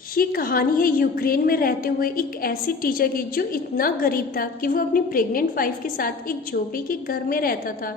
ये कहानी है यूक्रेन में रहते हुए एक ऐसे टीचर की जो इतना गरीब था कि वो अपनी प्रेग्नेंट वाइफ के साथ एक झोपड़ी के घर में रहता था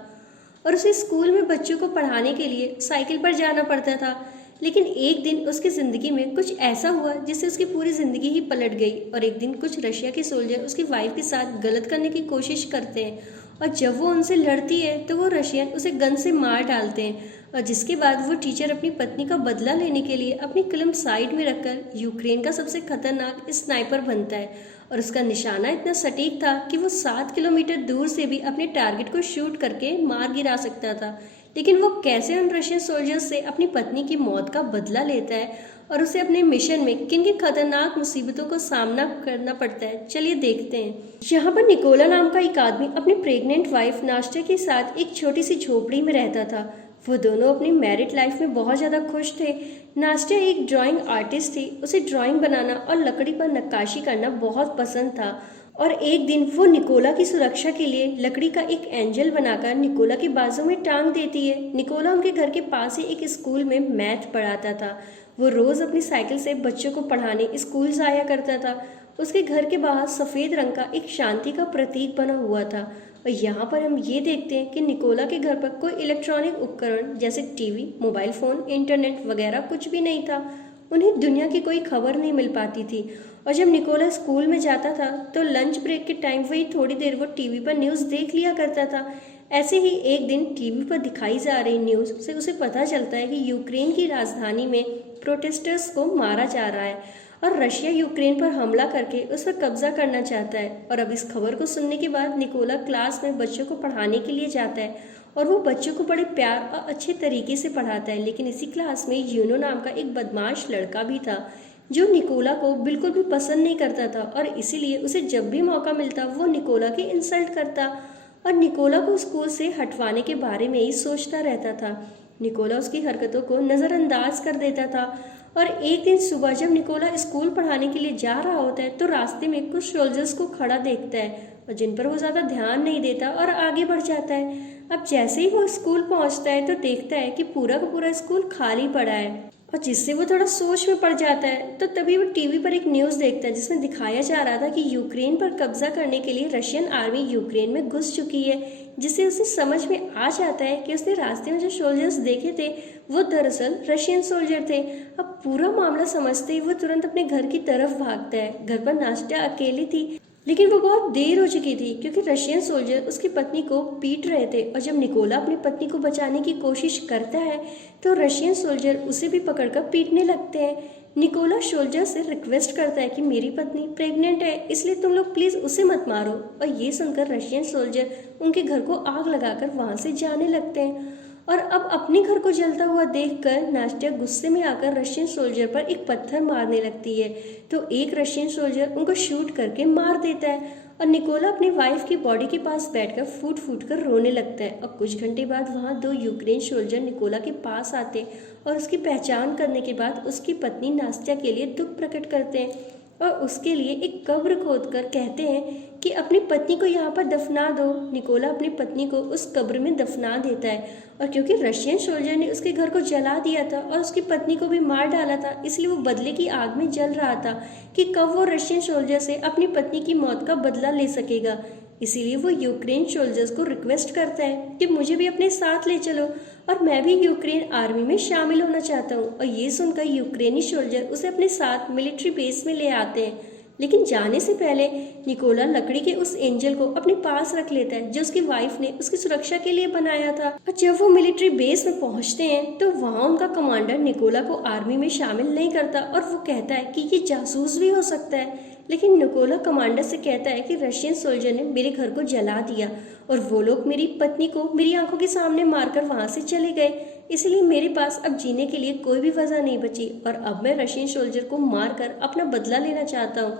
और उसे स्कूल में बच्चों को पढ़ाने के लिए साइकिल पर जाना पड़ता था। लेकिन एक दिन उसकी ज़िंदगी में कुछ ऐसा हुआ जिससे उसकी पूरी ज़िंदगी ही पलट गई। और एक दिन कुछ रशिया के सोल्जर उसकी वाइफ के साथ गलत करने की कोशिश करते हैं और जब वो उनसे लड़ती है तो वो रशियन उसे गन से मार डालते हैं। और जिसके बाद वो टीचर अपनी पत्नी का बदला लेने के लिए अपनी कलम साइड में रखकर यूक्रेन का सबसे खतरनाक स्नाइपर बनता है। और उसका निशाना इतना सटीक था कि वो 7 किलोमीटर दूर से भी अपने टारगेट को शूट करके मार गिरा सकता था। लेकिन वो कैसे उन रशियन सोल्जर्स से अपनी पत्नी की मौत का बदला लेता है और उसे अपने मिशन में किन किन खतरनाक मुसीबतों का सामना करना पड़ता है, चलिए देखते हैं। यहाँ पर निकोला नाम का एक आदमी अपनी प्रेग्नेंट वाइफ नाश्ते के साथ एक छोटी सी झोपड़ी में रहता था। वो दोनों अपनी मैरिड लाइफ में बहुत ज़्यादा खुश थे। नाश्ता एक ड्राइंग आर्टिस्ट थी, उसे ड्राइंग बनाना और लकड़ी पर नक्काशी करना बहुत पसंद था। और एक दिन वो निकोला की सुरक्षा के लिए लकड़ी का एक एंजल बनाकर निकोला के बाजू में टांग देती है। निकोला उनके घर के पास ही एक स्कूल में मैथ पढ़ाता था। वो रोज़ अपनी साइकिल से बच्चों को पढ़ाने स्कूल जाया करता था। उसके घर के बाहर सफ़ेद रंग का एक शांति का प्रतीक बना हुआ था। और यहाँ पर हम ये देखते हैं कि निकोला के घर पर कोई इलेक्ट्रॉनिक उपकरण जैसे टीवी, मोबाइल फ़ोन, इंटरनेट वगैरह कुछ भी नहीं था। उन्हें दुनिया की कोई खबर नहीं मिल पाती थी। और जब निकोला स्कूल में जाता था तो लंच ब्रेक के टाइम वही थोड़ी देर वो टीवी पर न्यूज़ देख लिया करता था। ऐसे ही एक दिन टीवी पर दिखाई जा रही न्यूज़ से उसे पता चलता है कि यूक्रेन की राजधानी में प्रोटेस्टर्स को मारा जा रहा है और रशिया यूक्रेन पर हमला करके उस पर कब्जा करना चाहता है। और अब इस खबर को सुनने के बाद निकोला क्लास में बच्चों को पढ़ाने के लिए जाता है और वो बच्चों को बड़े प्यार और अच्छे तरीके से पढ़ाता है। लेकिन इसी क्लास में यूनो नाम का एक बदमाश लड़का भी था जो निकोला को बिल्कुल भी पसंद नहीं करता था और इसीलिए उसे जब भी मौका मिलता वो निकोला की इंसल्ट करता और निकोला को स्कूल से हटवाने के बारे में ही सोचता रहता था। निकोला उसकी हरकतों को नज़रअंदाज कर देता था। और एक दिन सुबह जब निकोला स्कूल पढ़ाने के लिए जा रहा होता है तो रास्ते में कुछ सोल्जर्स को खड़ा देखता है और जिन पर वो ज़्यादा ध्यान नहीं देता और आगे बढ़ जाता है। अब जैसे ही वो स्कूल पहुंचता है तो देखता है कि पूरा का पूरा स्कूल खाली पड़ा है और जिससे वो थोड़ा सोच में पड़ जाता है। तो तभी वो टीवी पर एक न्यूज़ देखता है जिसमें दिखाया जा रहा था कि यूक्रेन पर कब्जा करने के लिए रशियन आर्मी यूक्रेन में घुस चुकी है। जिससे उसे समझ में आ जाता है कि उसने रास्ते में जो सोल्जर्स देखे थे वो दरअसल रशियन सोल्जर थे। अब पूरा मामला समझते ही वो तुरंत अपने घर की तरफ भागता है। घर पर नाश्ता अकेली थी लेकिन वो बहुत देर हो चुकी थी क्योंकि रशियन सोल्जर उसकी पत्नी को पीट रहे थे। और जब निकोला अपनी पत्नी को बचाने की कोशिश करता है तो रशियन सोल्जर उसे भी पकड़कर पीटने लगते हैं। निकोला सोल्जर से रिक्वेस्ट करता है कि मेरी पत्नी प्रेग्नेंट है इसलिए तुम लोग प्लीज़ उसे मत मारो। और ये सुनकर रशियन सोल्जर उनके घर को आग लगाकर वहाँ से जाने लगते हैं। और अब अपने घर को जलता हुआ देखकर नास्टिया गुस्से में आकर रशियन सोल्जर पर एक पत्थर मारने लगती है तो एक रशियन सोल्जर उनको शूट करके मार देता है। और निकोला अपनी वाइफ की बॉडी के पास बैठकर फूट फूट कर रोने लगता है। और कुछ घंटे बाद वहाँ 2 यूक्रेन सोल्जर निकोला के पास आते और उसकी पहचान करने के बाद उसकी पत्नी नास्टिया के लिए दुख प्रकट करते हैं और उसके लिए एक कब्र खोदकर कहते हैं कि अपनी पत्नी को यहाँ पर दफना दो। निकोला अपनी पत्नी को उस कब्र में दफना देता है और क्योंकि रशियन सोल्जर ने उसके घर को जला दिया था और उसकी पत्नी को भी मार डाला था इसलिए वो बदले की आग में जल रहा था कि कब वो रशियन सोल्जर से अपनी पत्नी की मौत का बदला ले सकेगा। इसीलिए वो यूक्रेन सोल्जर्स को रिक्वेस्ट करता है कि मुझे भी अपने साथ ले चलो और मैं भी यूक्रेन आर्मी में शामिल होना चाहता हूँ। और ये सुनकर यूक्रेनी सोल्जर उसे अपने साथ मिलिट्री बेस में ले आते हैं। लेकिन जाने से पहले निकोला लकड़ी के उस एंजल को अपने पास रख लेता है जो उसकी वाइफ ने उसकी सुरक्षा के लिए बनाया था। और जब वो मिलिट्री बेस में पहुंचते हैं तो वहाँ उनका कमांडर निकोला को आर्मी में शामिल नहीं करता और वो कहता है कि ये जासूस भी हो सकता है। लेकिन निकोला कमांडर से कहता है कि रशियन सोल्जर ने मेरे घर को जला दिया और वो लोग मेरी पत्नी को मेरी आंखों के सामने मारकर वहाँ से चले गए इसलिए मेरे पास अब जीने के लिए कोई भी वजह नहीं बची और अब मैं रशियन सोल्जर को मारकर अपना बदला लेना चाहता हूँ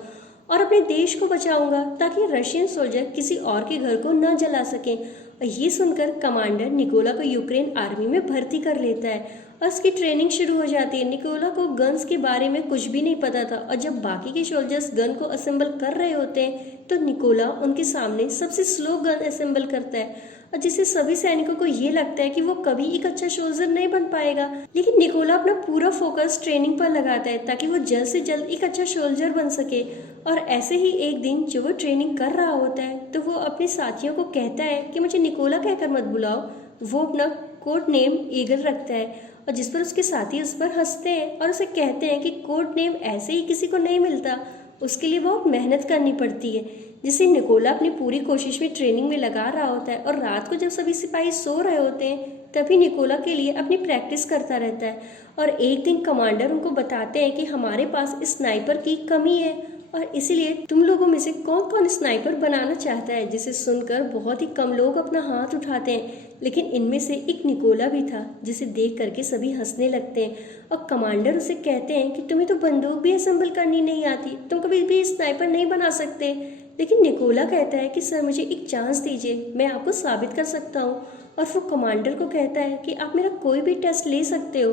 और अपने देश को बचाऊंगा ताकि रशियन सोल्जर किसी और के घर को न जला सकें। और ये सुनकर कमांडर निकोला को यूक्रेन आर्मी में भर्ती कर लेता है और उसकी ट्रेनिंग शुरू हो जाती है। निकोला को गन्स के बारे में कुछ भी नहीं पता था और जब बाकी के सोल्जर्स गन को असेंबल कर रहे होते हैं तो निकोला उनके सामने सबसे स्लो गन असेंबल करता है और जिससे सभी सैनिकों को ये लगता है कि वो कभी एक अच्छा सोल्जर नहीं बन पाएगा। लेकिन निकोला अपना पूरा फोकस ट्रेनिंग पर लगाता है ताकि वो जल्द से जल्द एक अच्छा सोल्जर बन सके। और ऐसे ही एक दिन जो वो ट्रेनिंग कर रहा होता है तो वो अपने साथियों को कहता है कि मुझे निकोला कहकर मत बुलाओ। वो अपना कोड नेम ईगल रखता है और जिस पर उसके साथी उस पर हंसते हैं और उसे कहते हैं कि कोड नेम ऐसे ही किसी को नहीं मिलता, उसके लिए बहुत मेहनत करनी पड़ती है। जिसे निकोला अपनी पूरी कोशिश में ट्रेनिंग में लगा रहा होता है और रात को जब सभी सिपाही सो रहे होते हैं तभी निकोला के लिए अपनी प्रैक्टिस करता रहता है। और एक दिन कमांडर उनको बताते हैं कि हमारे पास स्नाइपर की कमी है और इसीलिए तुम लोगों में से कौन कौन स्नाइपर बनाना चाहता है। जिसे सुनकर बहुत ही कम लोग अपना हाथ उठाते हैं, लेकिन इनमें से एक निकोला भी था जिसे देख करके सभी हंसने लगते हैं। और कमांडर उसे कहते हैं कि तुम्हें तो बंदूक भी असेंबल करनी नहीं आती, तुम कभी भी स्नाइपर नहीं बना सकते। लेकिन निकोला कहता है कि सर मुझे एक चांस दीजिए, मैं आपको साबित कर सकता हूँ। और वो कमांडर को कहता है कि आप मेरा कोई भी टेस्ट ले सकते हो।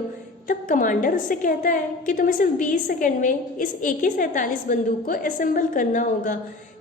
तब कमांडर उससे कहता है कि तुम्हें सिर्फ 20 सेकंड में इस AK-47 बंदूक को असेंबल करना होगा।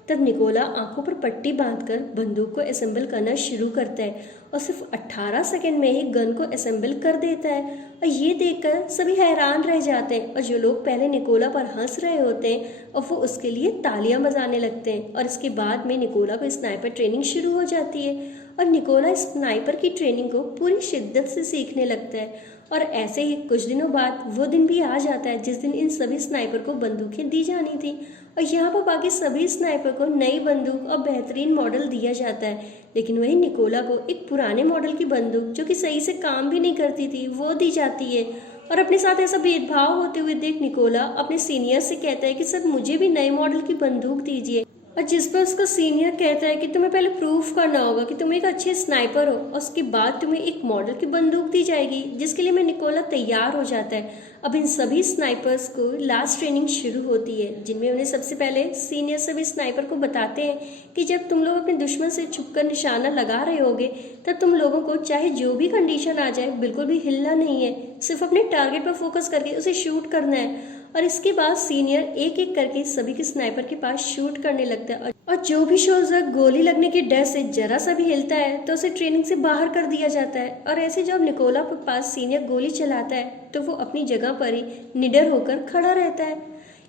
तब निकोला आंखों पर पट्टी बांधकर बंदूक को असेंबल करना शुरू करता है और सिर्फ 18 सेकंड में ही गन को असेंबल कर देता है। और ये देखकर सभी हैरान रह जाते हैं और जो लोग पहले निकोला पर हंस रहे होते हैं और वो उसके लिए तालियां बजाने लगते हैं। और इसके बाद में निकोला को स्नाइपर ट्रेनिंग शुरू हो जाती है और निकोला स्नाइपर की ट्रेनिंग को पूरी शिद्दत से सीखने लगता है। और ऐसे ही कुछ दिनों बाद वो दिन भी आ जाता है जिस दिन इन सभी स्नाइपर को बंदूकें दी जानी थी और यहाँ पर बाकी सभी स्नाइपर को नई बंदूक और बेहतरीन मॉडल दिया जाता है। लेकिन वही निकोला को एक पुराने मॉडल की बंदूक जो कि सही से काम भी नहीं करती थी वो दी जाती है। और अपने साथ ऐसा भेदभाव होते हुए देख निकोला अपने सीनियर से कहता है कि सर मुझे भी नए मॉडल की बंदूक दीजिए। और जिस पर उसका सीनियर कहता है कि तुम्हें पहले प्रूफ करना होगा कि तुम एक अच्छे स्नाइपर हो और उसके बाद तुम्हें एक मॉडल की बंदूक दी जाएगी, जिसके लिए मैं निकोला तैयार हो जाता है। अब इन सभी स्नाइपर्स को लास्ट ट्रेनिंग शुरू होती है जिनमें उन्हें सबसे पहले सीनियर सभी स्नाइपर को बताते हैं कि जब तुम लोग अपने दुश्मन से छुपकर निशाना लगा रहे होगे तब तुम लोगों को चाहे जो भी कंडीशन आ जाए बिल्कुल भी हिलना नहीं है, सिर्फ अपने टारगेट पर फोकस करके उसे शूट करना है। और इसके बाद सीनियर एक एक करके सभी के स्नाइपर के पास शूट करने लगता है और जो भी सोल्जर गोली लगने के डर से जरा सा भी हिलता है तो उसे ट्रेनिंग से बाहर कर दिया जाता है। और ऐसे जब निकोला के पास सीनियर गोली चलाता है तो वो अपनी जगह पर ही निडर होकर खड़ा रहता है।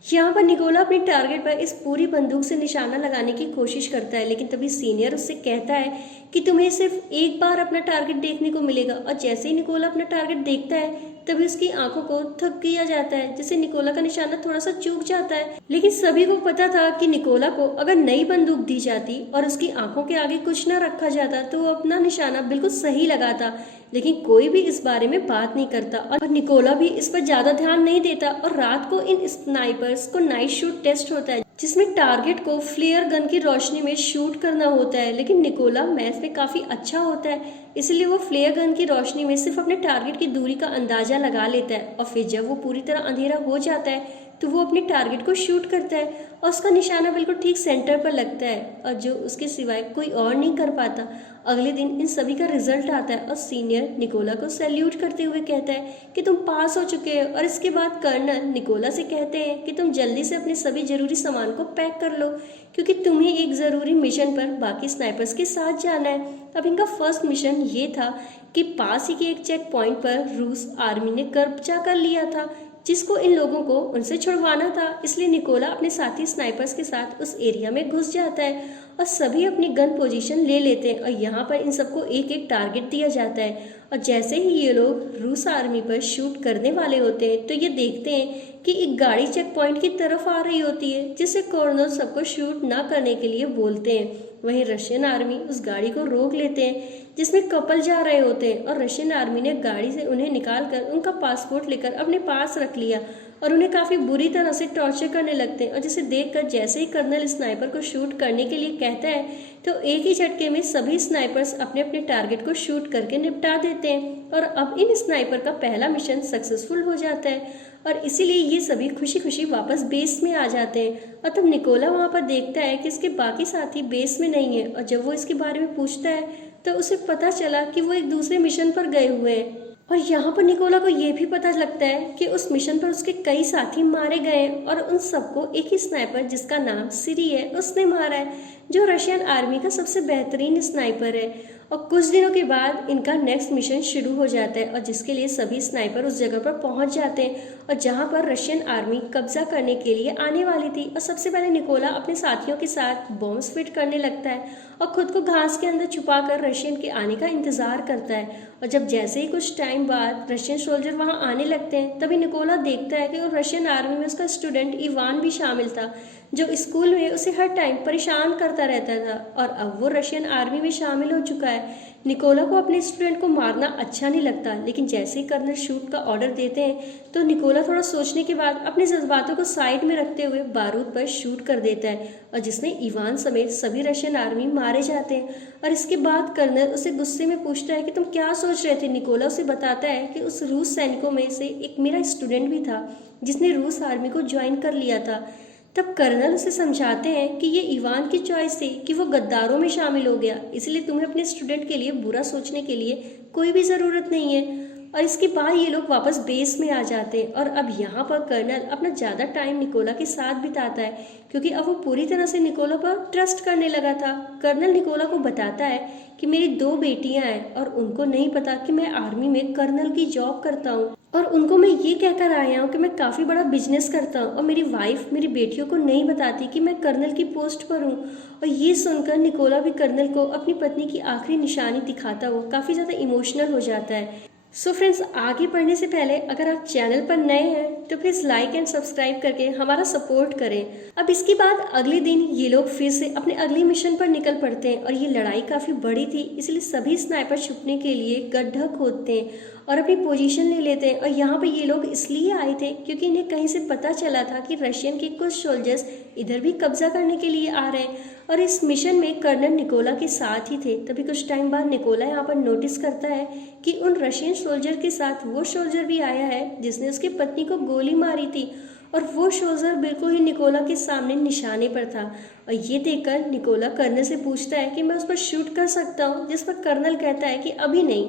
यहाँ पर निकोला अपने टारगेट पर इस पूरी बंदूक से निशाना लगाने की कोशिश करता है, लेकिन तभी सीनियर उससे कहता है कि तुम्हें सिर्फ एक बार अपना टारगेट देखने को मिलेगा। और जैसे ही निकोला अपना टारगेट देखता है तभी उसकी आंखों को थक किया जाता है, जिससे निकोला का निशाना थोड़ा सा चूक जाता है। लेकिन सभी को पता था कि निकोला को अगर नई बंदूक दी जाती और उसकी आंखों के आगे कुछ ना रखा जाता तो वो अपना निशाना बिल्कुल सही लगाता। लेकिन कोई भी इस बारे में बात नहीं करता और निकोला भी इस पर ज्यादा ध्यान नहीं देता। और रात को इन स्नाइपर्स को नाइट शूट टेस्ट होता है जिसमें टारगेट को फ्लेयर गन की रोशनी में शूट करना होता है। लेकिन निकोला मैथ में काफी अच्छा होता है, इसलिए वो फ्लेयर गन की रोशनी में सिर्फ अपने टारगेट की दूरी का अंदाजा लगा लेता है। और फिर जब वो पूरी तरह अंधेरा हो जाता है तो वो अपने टारगेट को शूट करता है और उसका निशाना बिल्कुल ठीक सेंटर पर लगता है और जो उसके सिवाय कोई और नहीं कर पाता। अगले दिन इन सभी का रिजल्ट आता है और सीनियर निकोला को सैल्यूट करते हुए कहता है कि तुम पास हो चुके हो। और इसके बाद कर्नल निकोला से कहते हैं कि तुम जल्दी से अपने सभी जरूरी सामान को पैक कर लो क्योंकि तुम्हें एक ज़रूरी मिशन पर बाकी स्नाइपर्स के साथ जाना है। अब इनका फर्स्ट मिशन ये था कि पास ही के एक चेक पॉइंट पर रूस आर्मी ने कब्जा कर लिया था जिसको इन लोगों को उनसे छुड़वाना था। इसलिए निकोला अपने साथी स्नाइपर्स के साथ उस एरिया में घुस जाता है और सभी अपनी गन पोजीशन ले लेते हैं और यहाँ पर इन सबको एक एक टारगेट दिया जाता है। और जैसे ही ये लोग रूस आर्मी पर शूट करने वाले होते हैं तो ये देखते हैं कि एक गाड़ी चेक पॉइंट की तरफ आ रही होती है जिससे कर्नल सबको शूट ना करने के लिए बोलते हैं। वहीं रशियन आर्मी उस गाड़ी को रोक लेते हैं जिसमें कपल जा रहे होते हैं और रशियन आर्मी ने गाड़ी से उन्हें निकालकर उनका पासपोर्ट लेकर अपने पास रख लिया और उन्हें काफ़ी बुरी तरह से टॉर्चर करने लगते हैं। और जिसे देखकर जैसे ही कर्नल स्नाइपर को शूट करने के लिए कहता है तो एक ही झटके में सभी स्नाइपर्स अपने अपने टारगेट को शूट करके निपटा देते हैं और अब इन स्नाइपर का पहला मिशन सक्सेसफुल हो जाता है और इसीलिए ये सभी खुशी खुशी वापस बेस में आ जाते हैं। और तब निकोला वहाँ पर देखता है कि इसके बाकी साथी बेस में नहीं है और जब वो इसके बारे में पूछता है तो उसे पता चला कि वो एक दूसरे मिशन पर गए हुए हैं। और यहाँ पर निकोला को ये भी पता लगता है कि उस मिशन पर उसके कई साथी मारे गए हैं और उन सबको एक ही स्नाइपर जिसका नाम सिरी है उसने मारा है, जो रशियन आर्मी का सबसे बेहतरीन स्नाइपर है। और कुछ दिनों के बाद इनका नेक्स्ट मिशन शुरू हो जाता है और जिसके लिए सभी स्नाइपर उस जगह पर पहुंच जाते हैं और जहां पर रशियन आर्मी कब्जा करने के लिए आने वाली थी। और सबसे पहले निकोला अपने साथियों के साथ बॉम्ब्स फिट करने लगता है और खुद को घास के अंदर छुपाकर रशियन के आने का इंतजार करता है। और जब जैसे ही कुछ टाइम बाद रशियन सोल्जर वहां आने लगते हैं, तभी निकोला देखता है कि रशियन आर्मी में उसका स्टूडेंट इवान भी शामिल था, जो स्कूल में उसे हर टाइम परेशान करता रहता था और अब वो रशियन आर्मी में शामिल हो चुका है। निकोला को अपने स्टूडेंट को मारना अच्छा नहीं लगता, लेकिन जैसे ही कर्नल शूट का ऑर्डर देते हैं तो निकोला थोड़ा सोचने के बाद अपने जज्बातों को साइड में रखते हुए बारूद पर शूट कर देता है और जिसमें इवान समेत सभी रशियन आर्मी मारे जाते हैं। और इसके बाद कर्नल उसे गुस्से में पूछता है कि तुम क्या सोच रहे थे। निकोला उसे बताता है कि उस रूस सैनिकों में से एक मेरा स्टूडेंट भी था जिसने रूस आर्मी को ज्वाइन कर लिया था। तब कर्नल उसे समझाते हैं कि ये इवान की चॉइस थी कि वो गद्दारों में शामिल हो गया, इसलिए तुम्हें अपने स्टूडेंट के लिए बुरा सोचने के लिए कोई भी ज़रूरत नहीं है। और इसके बाद ये लोग वापस बेस में आ जाते हैं और अब यहाँ पर कर्नल अपना ज़्यादा टाइम निकोला के साथ बिताता है क्योंकि अब वो पूरी तरह से निकोला पर ट्रस्ट करने लगा था। कर्नल निकोला को बताता है कि मेरी 2 बेटियां हैं और उनको नहीं पता कि मैं आर्मी में कर्नल की जॉब करता हूँ और उनको मैं ये कहकर आया हूँ कि मैं काफ़ी बड़ा बिजनेस करता हूँ। और मेरी वाइफ मेरी बेटियों को नहीं बताती कि मैं कर्नल की पोस्ट पर हूँ। और ये सुनकर निकोला भी कर्नल को अपनी पत्नी की आखिरी निशानी दिखाता हुआ काफ़ी ज़्यादा इमोशनल हो जाता है। सो फ्रेंड्स, आगे बढ़ने से पहले अगर आप चैनल पर नए हैं तो प्लीज़ लाइक एंड सब्सक्राइब करके हमारा सपोर्ट करें। अब इसके बाद अगले दिन ये लोग फिर से अपने अगले मिशन पर निकल पड़ते हैं और ये लड़ाई काफ़ी बड़ी थी, इसलिए सभी स्नाइपर छुपने के लिए गड्ढा खोदते हैं और अपनी पोजीशन ले लेते हैं। और यहाँ पर ये लोग इसलिए आए थे क्योंकि इन्हें कहीं से पता चला था कि रशियन के कुछ सोल्जर्स इधर भी कब्जा करने के लिए आ रहे हैं और इस मिशन में कर्नल निकोला के साथ ही थे। तभी कुछ टाइम बाद निकोला यहाँ पर नोटिस करता है कि उन रशियन सोल्जर के साथ वो सोल्जर भी आया है जिसने उसकी पत्नी को गोली मारी थी और वो सोल्जर बिल्कुल ही निकोला के सामने निशाने पर था। और ये देखकर निकोला कर्नल से पूछता है कि मैं उस पर शूट कर सकता हूँ, जिस पर कर्नल कहता है कि अभी नहीं।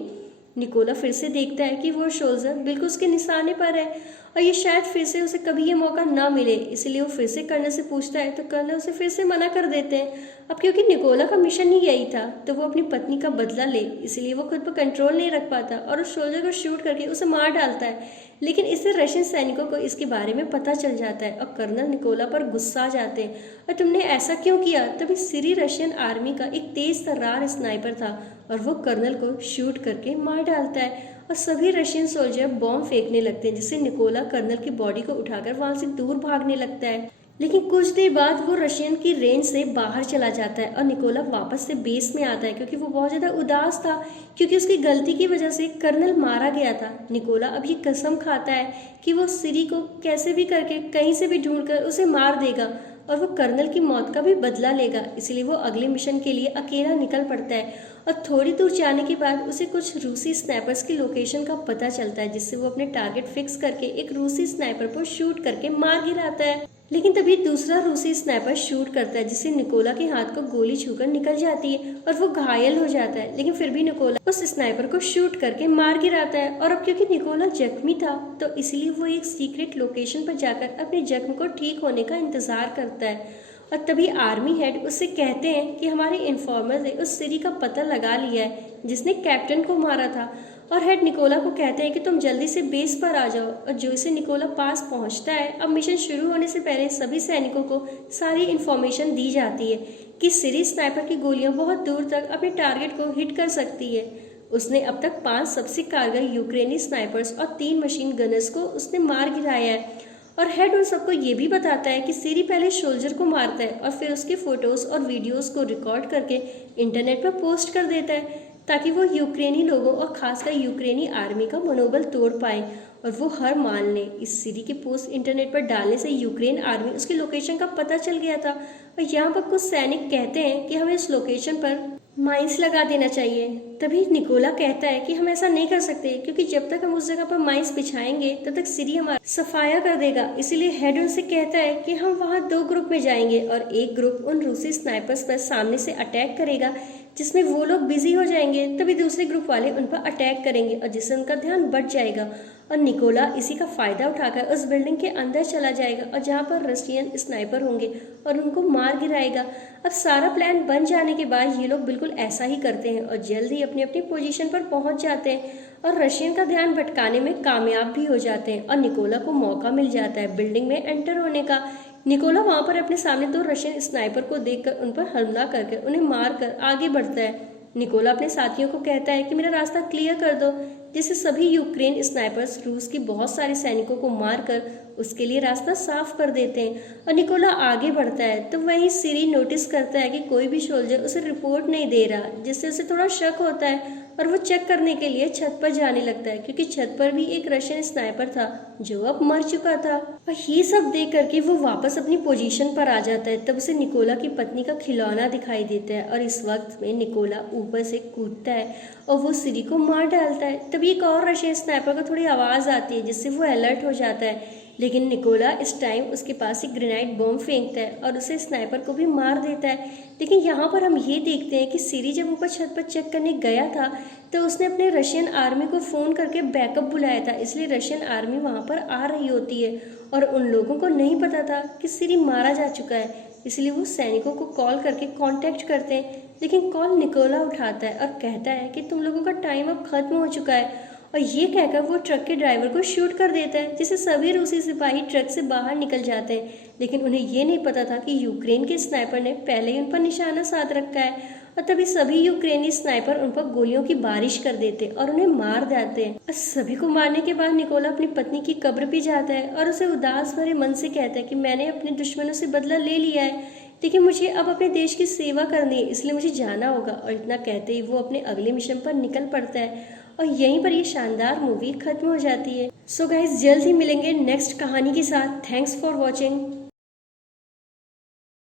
निकोला फिर से देखता है कि वो सोल्जर बिल्कुल उसके निशाने पर है और ये शायद फिर से उसे कभी ये मौका ना मिले, इसलिए वो फिर से कर्नल से पूछता है तो कर्नल उसे फिर से मना कर देते हैं। अब क्योंकि निकोला का मिशन ही यही था तो वो अपनी पत्नी का बदला ले, इसलिए वो खुद पर कंट्रोल नहीं रख पाता और उस सोल्जर को शूट करके उसे मार डालता है। लेकिन इससे रशियन सैनिकों को इसके बारे में पता चल जाता है और कर्नल निकोला पर गुस्सा आ जाते हैं और तुमने ऐसा क्यों किया। तभी सिरी रशियन आर्मी का एक तेज तर्रार स्नाइपर था और वो कर्नल को शूट करके मार डालता है और सभी रशियन सोल्जर बॉम्ब फेंकने लगते हैं, जिससे निकोला कर्नल की बॉडी को उठाकर वहां से दूर भागने लगता है। लेकिन कुछ देर बाद वो रशियन की रेंज से बाहर चला जाता है और निकोला वापस से बेस में आता है क्योंकि वो बहुत ज़्यादा उदास था क्योंकि उसकी गलती की वजह से कर्नल मारा गया था। निकोला अब ये कसम खाता है कि वो सिरी को कैसे भी करके कहीं से भी ढूंढकर उसे मार देगा और वो कर्नल की मौत का भी बदला लेगा। इसलिए वो अगले मिशन के लिए अकेला निकल पड़ता है और थोड़ी दूर जाने के बाद उसे कुछ रूसी स्नाइपर्स की लोकेशन का पता चलता है, जिससे वो अपने टारगेट फिक्स करके एक रूसी स्नाइपर को शूट करके मार गिराता है। लेकिन तभी दूसरा रूसी स्नाइपर शूट करता है, जिससे निकोला के हाथ को गोली छूकर निकल जाती है और वो घायल हो जाता है। लेकिन फिर भी निकोला उस स्नाइपर को शूट करके मार गिराता है और अब क्योंकि निकोला जख्मी था तो इसलिए वो एक सीक्रेट लोकेशन पर जाकर अपने जख्म को ठीक होने का इंतजार करता है। और तभी आर्मी हेड उससे कहते हैं कि हमारे इन्फॉर्मर ने उस सिरी का पता लगा लिया है जिसने कैप्टन को मारा था। और हेड निकोला को कहते हैं कि तुम जल्दी से बेस पर आ जाओ। और जो से निकोला पास पहुंचता है, अब मिशन शुरू होने से पहले सभी सैनिकों को सारी इन्फॉर्मेशन दी जाती है कि सिरी स्नाइपर की गोलियां बहुत दूर तक अपने टारगेट को हिट कर सकती है। उसने अब तक 5 सबसे कारगर यूक्रेनी स्नाइपर्स और 3 मशीन गनर्स को उसने मार गिराया है। और हेड उन सबको ये भी बताता है कि सिरी पहले सोल्जर को मारता है और फिर उसके फोटोज और वीडियोस को रिकॉर्ड करके इंटरनेट पर पोस्ट कर देता है ताकि वो यूक्रेनी लोगों और खासकर यूक्रेनी आर्मी का मनोबल तोड़ पाए और वो हार मान ले। इस सिरी के पोस्ट इंटरनेट पर डालने से यूक्रेन आर्मी उसके लोकेशन का पता चल गया था और यहाँ पर कुछ सैनिक कहते हैं कि हमें इस लोकेशन पर माइंस लगा देना चाहिए। तभी निकोला कहता है कि हम ऐसा नहीं कर सकते क्योंकि जब तक हम उस जगह पर माइंस बिछाएंगे तब तक सिरी हमारा सफाया कर देगा। इसीलिए हेड उनसे कहता है कि हम वहाँ 2 ग्रुप में जाएंगे और एक ग्रुप उन रूसी स्नाइपर्स पर सामने से अटैक करेगा जिसमें वो लोग बिजी हो जाएंगे, तभी दूसरे ग्रुप वाले उन पर अटैक करेंगे और जिससे उनका ध्यान बट जाएगा और निकोला इसी का फायदा उठाकर उस बिल्डिंग के अंदर चला जाएगा और जहाँ पर रशियन स्नाइपर होंगे और उनको मार गिराएगा। अब सारा प्लान बन जाने के बाद ये लोग बिल्कुल ऐसा ही करते हैं और जल्द ही अपनी अपनी पोजीशन पर पहुंच जाते हैं और रशियन का ध्यान भटकाने में कामयाब भी हो जाते हैं और निकोला को मौका मिल जाता है बिल्डिंग में एंटर होने का। निकोला वहां पर अपने सामने दो रशियन स्नाइपर को देखकर उन पर हमला करके उन्हें मारकर आगे बढ़ता है। निकोला अपने साथियों को कहता है कि मेरा रास्ता क्लियर कर दो, जिससे सभी यूक्रेन स्नाइपर्स रूस की बहुत सारे सैनिकों को मारकर उसके लिए रास्ता साफ कर देते हैं और निकोला आगे बढ़ता है। तो वहीं सिरी नोटिस करता है कि कोई भी सोल्जर उसे रिपोर्ट नहीं दे रहा, जिससे उसे थोड़ा शक होता है और वो चेक करने के लिए छत पर जाने लगता है क्योंकि छत पर भी एक रशियन स्नाइपर था जो अब मर चुका था। और ये सब देख करके वो वापस अपनी पोजीशन पर आ जाता है। तब उसे निकोला की पत्नी का खिलौना दिखाई देता है और इस वक्त में निकोला ऊपर से कूदता है और वो सिरी को मार डालता है। तभी एक और रशियन स्नाइपर को थोड़ी आवाज़ आती है जिससे वो अलर्ट हो जाता है, लेकिन निकोला इस टाइम उसके पास एक ग्रेनाइड बम फेंकता है और उसे स्नाइपर को भी मार देता है। लेकिन यहाँ पर हम ये देखते हैं कि सिरी जब ऊपर छत पर चेक करने गया था तो उसने अपने रशियन आर्मी को फ़ोन करके बैकअप बुलाया था, इसलिए रशियन आर्मी वहाँ पर आ रही होती है और उन लोगों को नहीं पता था कि सिरी मारा जा चुका है, इसलिए वो सैनिकों को कॉल करके कांटेक्ट करते हैं। लेकिन कॉल निकोला उठाता है और कहता है कि तुम लोगों का टाइम अब खत्म हो चुका है और ये कहकर वो ट्रक के ड्राइवर को शूट कर देता है, जिससे सभी रूसी सिपाही ट्रक से बाहर निकल जाते हैं। लेकिन उन्हें ये नहीं पता था कि यूक्रेन के स्नाइपर ने पहले ही उन पर निशाना साध रखा है और तभी सभी यूक्रेनी स्नाइपर उन पर गोलियों की बारिश कर देते और उन्हें मार देते हैं। और सभी को मारने के बाद निकोला अपनी पत्नी की कब्र भी जाता है और उसे उदास भरे मन से कहता है कि मैंने अपने दुश्मनों से बदला ले लिया है, लेकिन मुझे अब अपने देश की सेवा करनी है, इसलिए मुझे जाना होगा। और इतना कहते ही वो अपने अगले मिशन पर निकल पड़ता है और यहीं पर ये शानदार मूवी खत्म हो जाती है। सो गाइस, जल्द ही मिलेंगे नेक्स्ट कहानी के साथ। Thanks for watching.